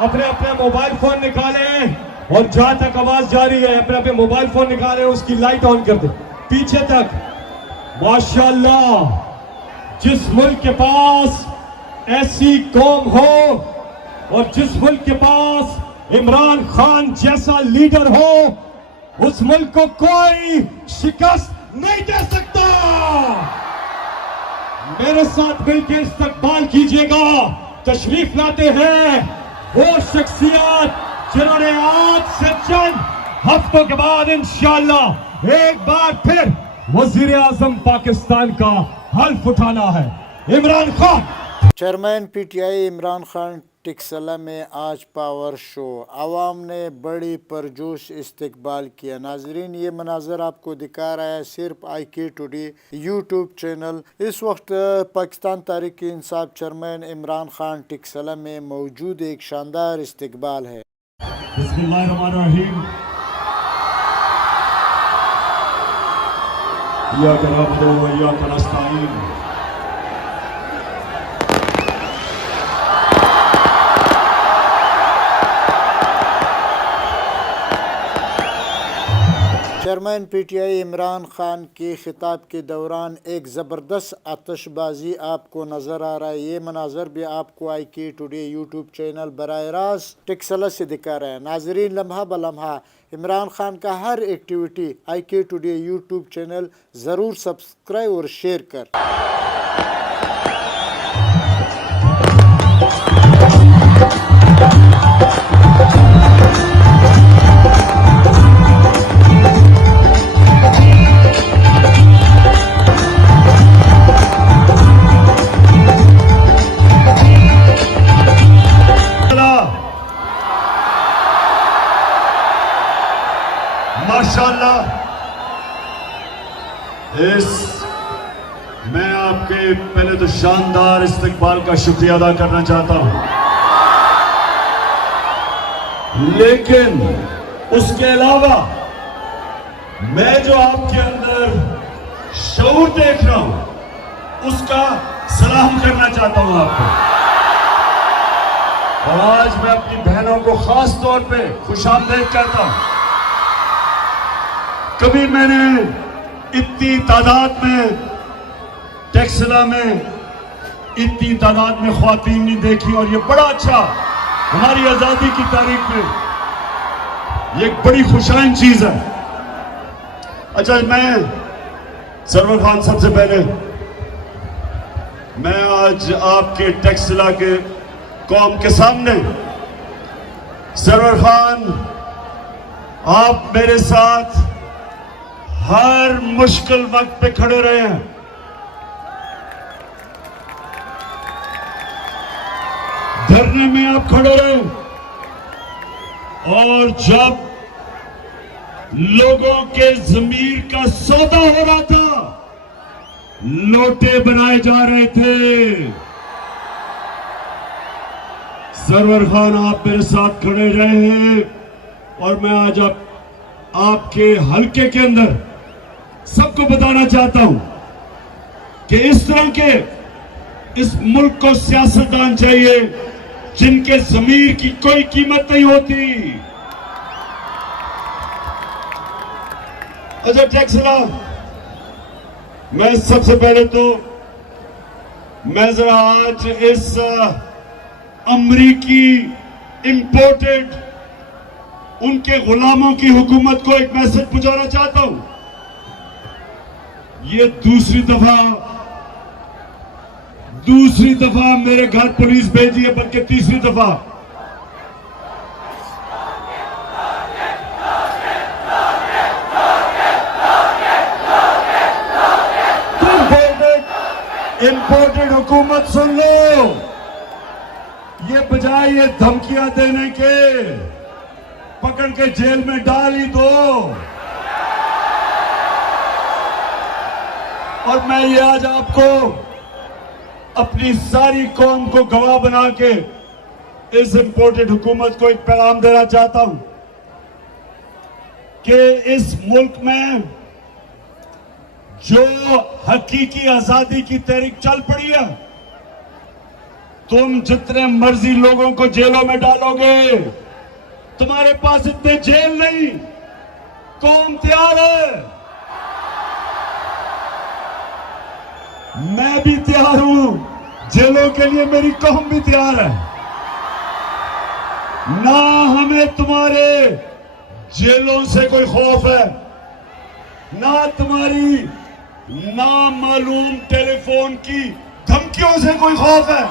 अपने अपने mobile phone निकालें और जहां तक आवाज जा रही है अपने अपने मोबाइल फोन निकालें, उसकी लाइट ऑन कर दे पीछे तक। माशाल्लाह, जिस मुल्क के पास ऐसी कौम हो और जिस मुल्क के पास इमरान खान जैसा लीडर हो, उस मुल्क को कोई शिकस्त नहीं दे सकता। मेरे साथ मिलकर इस्तकबाल कीजिएगा। तशरीफ लाते हैं वो शख्सियत जिन्होंने आज से चंद हफ्तों के बाद इंशाअल्लाह एक बार फिर वजीर आजम पाकिस्तान का हल्फ उठाना है, इमरान खान। चेयरमैन पीटीआई इमरान खान टिक्सला में आज पावर शो, आवाम ने बड़ी परजोश इस्तकबाल किया। नाजरीन, ये मनाजर आपको दिखा रहा है सिर्फ IK टुडे यूट्यूब चैनल। इस वक्त पाकिस्तान तहरीक इंसाफ चेयरमैन इमरान खान टिक्सला में मौजूद, एक शानदार इस्तकबाल है। चेयरमैन पीटीआई इमरान खान के खिताब के दौरान एक ज़बरदस्त आतशबाजी आपको नज़र आ रहा है। ये मनाजर भी आपको IK टुडे यूट्यूब चैनल बराह रास्त टिक्सला से दिखा रहा है। नाजरीन, लम्हा ब लम्हा इमरान खान का हर activity IK today YouTube channel ज़रूर सब्सक्राइब और शेयर कर। माशाअल्लाह, मैं आपके पहले तो शानदार इस्तकबाल का शुक्रिया अदा करना चाहता हूं, लेकिन उसके अलावा मैं जो आपके अंदर शऊर देख रहा हूं उसका सलाम करना चाहता हूं आपको। और आज मैं अपनी बहनों को खास तौर पे खुशामदीद कहता हूं। कभी मैंने इतनी तादाद में टिक्सला में इतनी तादाद में ख्वातीन नहीं देखी, और ये बड़ा अच्छा हमारी आजादी की तारीख में ये एक बड़ी खुशाइन चीज है। अच्छा, मैं सरवर खान, सबसे पहले मैं आज आपके टिक्सला के कौम के सामने, सरवर खान, आप मेरे साथ हर मुश्किल वक्त पे खड़े रहे हैं। धरने में आप खड़े रहे, और जब लोगों के ज़मीर का सौदा हो रहा था, लोटे बनाए जा रहे थे, सरवर खान आप मेरे साथ खड़े रहे हैं। और मैं आज आपके हलके के अंदर सबको बताना चाहता हूं कि इस तरह के इस मुल्क को सियासतदान चाहिए जिनके ज़मीर की कोई कीमत नहीं होती। अच्छा टिक्सला, मैं सबसे पहले तो मैं जरा आज इस अमरीकी इंपोर्टेड उनके गुलामों की हुकूमत को एक मैसेज पहुंचाना चाहता हूं। ये दूसरी दफा मेरे घर पुलिस भेजी है, बल्कि तीसरी दफा। इंपोर्टेड हुकूमत सुन लो, ये बजाय ये धमकियां देने के पकड़ के जेल में डाल ही दो। और मैं ये आज आपको अपनी सारी कौम को गवाह बना के इस इंपोर्टेड हुकूमत को एक पैगाम देना चाहता हूं कि इस मुल्क में जो हकीकी आजादी की तहरीक चल पड़ी है, तुम जितने मर्जी लोगों को जेलों में डालोगे, तुम्हारे पास इतने जेल नहीं। कौम तैयार है, मैं भी तैयार हूं, जेलों के लिए मेरी कौम भी तैयार है। ना हमें तुम्हारे जेलों से कोई खौफ है, ना तुम्हारी नामालूम टेलीफोन की धमकियों से कोई खौफ है,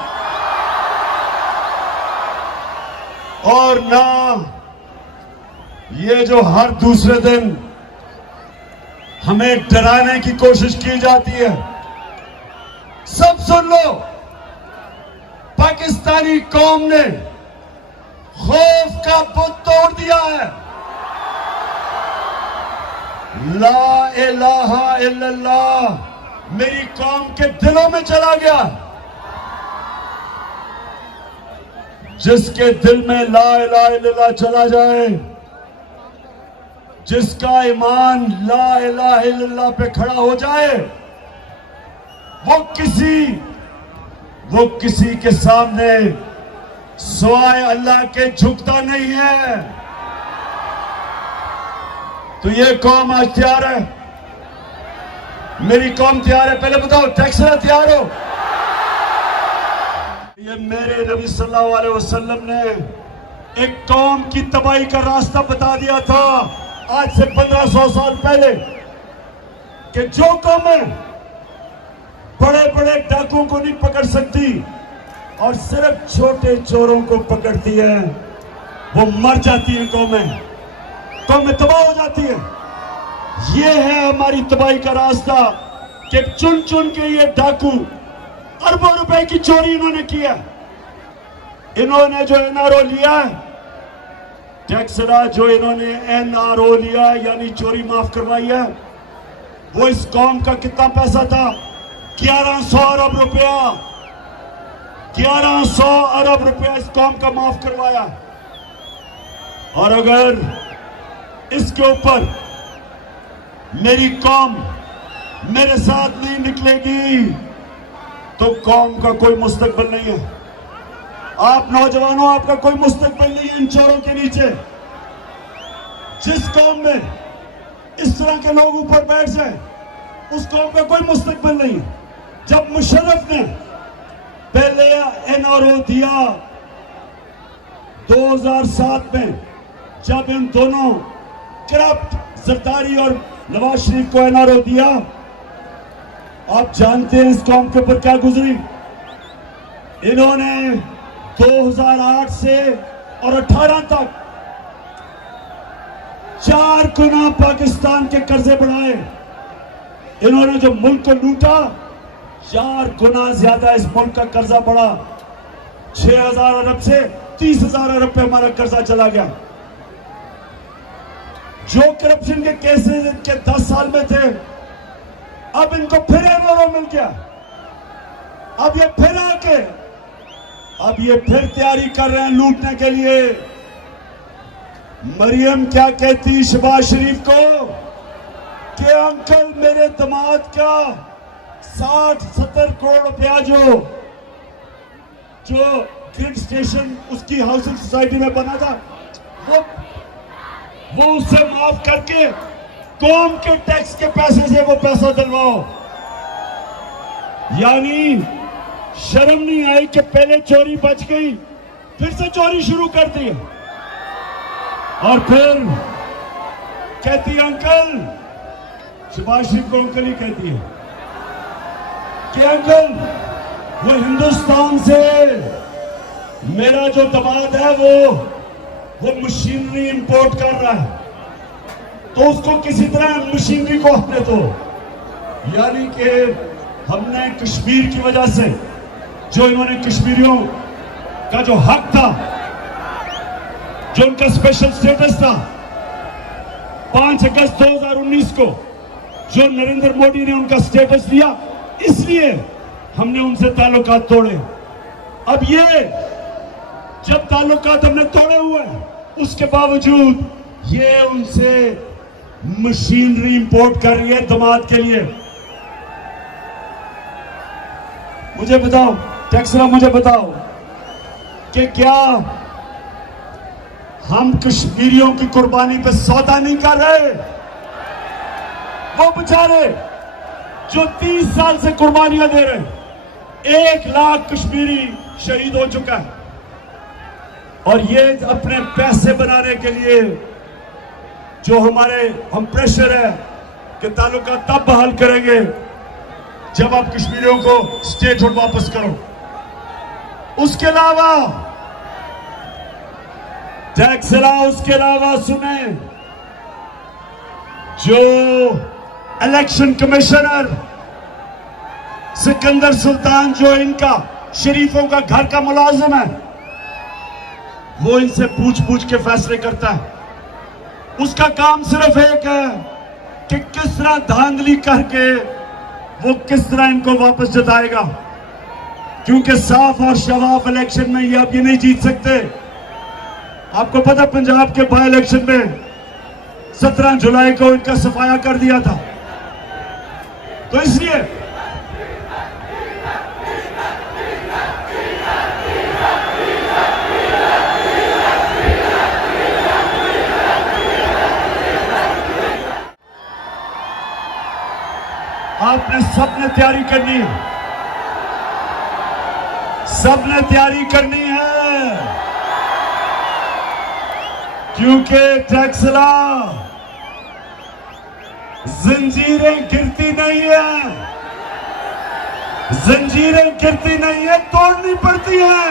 और ना ये जो हर दूसरे दिन हमें डराने की कोशिश की जाती है। सब सुन लो, पाकिस्तानी कौम ने खौफ का बुत तोड़ दिया है। ला इलाहा इल्लल्लाह मेरी कौम के दिलों में चला गया। जिसके दिल में ला इलाहा इल्लल्लाह चला जाए, जिसका ईमान ला इलाहा इल्लल्लाह पे खड़ा हो जाए, वो किसी के सामने सिवाय अल्लाह के झुकता नहीं है। तो ये कौम आज तैयार है, मेरी कौम तैयार है। पहले बताओ, टेक्सला तैयार हो? ये मेरे नबी सल्लल्लाहु अलैहि वसल्लम ने एक कौम की तबाही का रास्ता बता दिया था आज से 1500 साल पहले, कि जो कौमें बड़े बड़े डाकुओं को नहीं पकड़ सकती और सिर्फ छोटे चोरों को पकड़ती है, वो मर जाती है। कौमें तबाह हो जाती है। ये है हमारी तबाही का रास्ता, कि चुन चुन के ये डाकू अरबों रुपए की चोरी इन्होंने किया। इन्होंने जो एनआरओ लिया, टैक्सरा जो इन्होंने एनआरओ लिया यानी चोरी माफ करवाई है, वो इस कौम का कितना पैसा था? 1100 अरब रुपया। 1100 अरब रुपया इस कौम का माफ करवाया। और अगर इसके ऊपर मेरी कौम मेरे साथ नहीं निकलेगी तो कौम का कोई मुस्तकबिल नहीं है। आप नौजवानों, आपका कोई मुस्तकबिल नहीं है इन चोरों के नीचे। जिस कौम में इस तरह के लोग ऊपर बैठ जाए, उस कौम का कोई मुस्तकबिल नहीं है। जब मुशर्रफ ने पहले एनआरओ दिया 2007 में, जब इन दोनों करप्ट जरदारी और नवाज शरीफ को एनआरओ दिया, आप जानते हैं इस कौम के ऊपर क्या गुजरी। इन्होंने 2008 से और 18 तक 4 गुना पाकिस्तान के कर्जे बढ़ाए। इन्होंने जो मुल्क को लूटा, 4 गुना ज्यादा इस मुल्क का कर्जा बढ़ा। 6000 अरब से 30,000 अरब पे हमारा कर्जा चला गया। जो करप्शन के केसेस इनके 10 साल में थे, अब इनको फिर एनआरओ मिल गया। अब ये फिर तैयारी कर रहे हैं लूटने के लिए। मरियम क्या कहती शहबाज शरीफ को कि अंकल, मेरे दामाद का 60-70 करोड़ रुपया जो ग्रिड स्टेशन उसकी हाउसिंग सोसाइटी में बना था, वो उससे माफ करके कौम के टैक्स के पैसे से वो पैसा दिलवाओ। यानी शर्म नहीं आई कि पहले चोरी बच गई, फिर से चोरी शुरू कर दी, और फिर कहती है अंकल, शहबाज शरीफ को अंकल ही कहती है कि अंकल, वो हिंदुस्तान से मेरा जो दामाद है वो मशीनरी इंपोर्ट कर रहा है, तो उसको किसी तरह मशीनरी को अपने दो। यानी कि हमने कश्मीर की वजह से, जो इन्होंने कश्मीरियों का जो हक था, जो उनका स्पेशल स्टेटस था, 5 अगस्त 2019 को जो नरेंद्र मोदी ने उनका स्टेटस दिया, इसलिए हमने उनसे ताल्लुकात तोड़े। अब ये जब ताल्लुकात हमने तोड़े हुए हैं, उसके बावजूद ये उनसे मशीनरी इंपोर्ट कर रही है दामाद के लिए। मुझे बताओ टैक्सरा, मुझे बताओ, कि क्या हम कश्मीरियों की कुर्बानी पे सौदा नहीं कर रहे। वो बेचारे जो 30 साल से कुर्बानियां दे रहे हैं, 1 लाख कश्मीरी शहीद हो चुका है, और ये अपने पैसे बनाने के लिए जो हम प्रेशर है कि ताल्लुका तब बहाल करेंगे जब आप कश्मीरियों को स्टेटहुड वापस करो। उसके अलावा टैक्सला, उसके अलावा सुने, जो इलेक्शन कमिश्नर सिकंदर सुल्तान, जो इनका शरीफों का घर का मुलाजिम है, वो इनसे पूछ पूछ के फैसले करता है। उसका काम सिर्फ एक है कि किस तरह धांधली करके वो किस तरह इनको वापस जिताएगा, क्योंकि साफ और शफाफ इलेक्शन में ये आप ये नहीं जीत सकते। आपको पता पंजाब के बाई इलेक्शन में 17 जुलाई को इनका सफाया कर दिया था, तो इसलिए आपने सबने तैयारी करनी है, सबने तैयारी करनी है, क्योंकि टैक्सला जंजीरें गिरती नहीं है, जंजीरें गिरती नहीं है, तोड़नी पड़ती है।